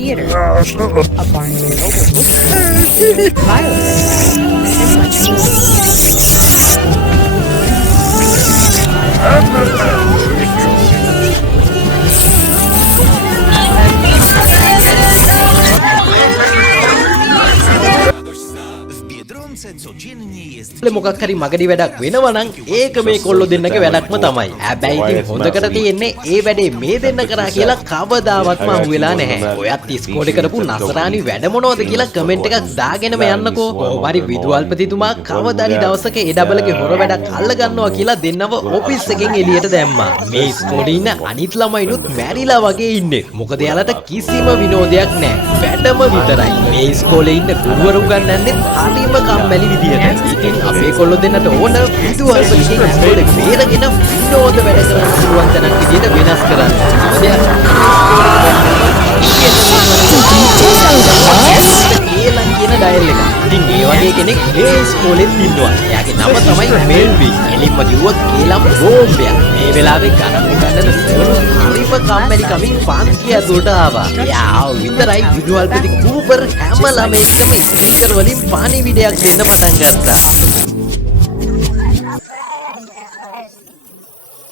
theater, a Barnes and Noble bookstore, Biotech, and much more. මොකක් හරි මගඩි වැඩක් වෙනවා නම් ඒක මේ කොල්ලෝ දෙන්නගේ වැඩක්ම තමයි. හැබැයි ඉතින් හොඳකට තියෙන්නේ ඒ වැඩේ මේ දෙන්න කරා කියලා කවදාවත්ම අහුවෙලා නැහැ. ඔයත් ඉස්කෝලේ කරපු නසරානි වැඩ මොනවද කියලා කමෙන්ට් එකක් දාගෙනම යන්නකෝ. කොහොමරි විදුහල්පතිතුමා කවදාරි දවසක ඒ ඩබලගේ හොර වැඩක් අල්ල ගන්නවා කියලා දෙන්නව ඔෆිස් එකෙන් එළියට දැම්මා. මේ ඉස්කෝලේ ඉන්න අනිත් ළමයිනුත් මැරිලා වගේ ඉන්නේ. මොකද යාලට කිසිම විනෝදයක් නැහැ. වැඩම විතරයි. මේ ඉස්කෝලේ ඉන්න ගුරුවරු ගන්නන්නේ හරිම කම්මැලි විදියට. ඉතින් අපේ කොල්ලෝ දෙන්නට ඕන විදුහල්පතිගෙන් ඉස්කෝලේ බේරගෙන විනෝද වැඩ කරන්න පුළුවන් තැනක් විදියට වෙනස් කරන්න. ඒලන් කියන ඩයල් එක. ඉතින් ඒ වගේ කෙනෙක් මේ ඉස්කෝලෙත් ඉන්නවා. එයාගේ නම තමයි මෙල්වි. එලින්ම කිව්වොත් කේලම් බෝම්බයක්. මේ වෙලාවේ ගණන් ගන්නට සර්වර් හරිම කම්මැලි කමින් පන්තිය ඇතුළට ආවා. එයා විතරයි විදුහල්පති කූපර් හැම ළමයෙක්ම ස්පීකර් වලින් පාණි විඩයක් දෙන්න පටන් ගත්තා.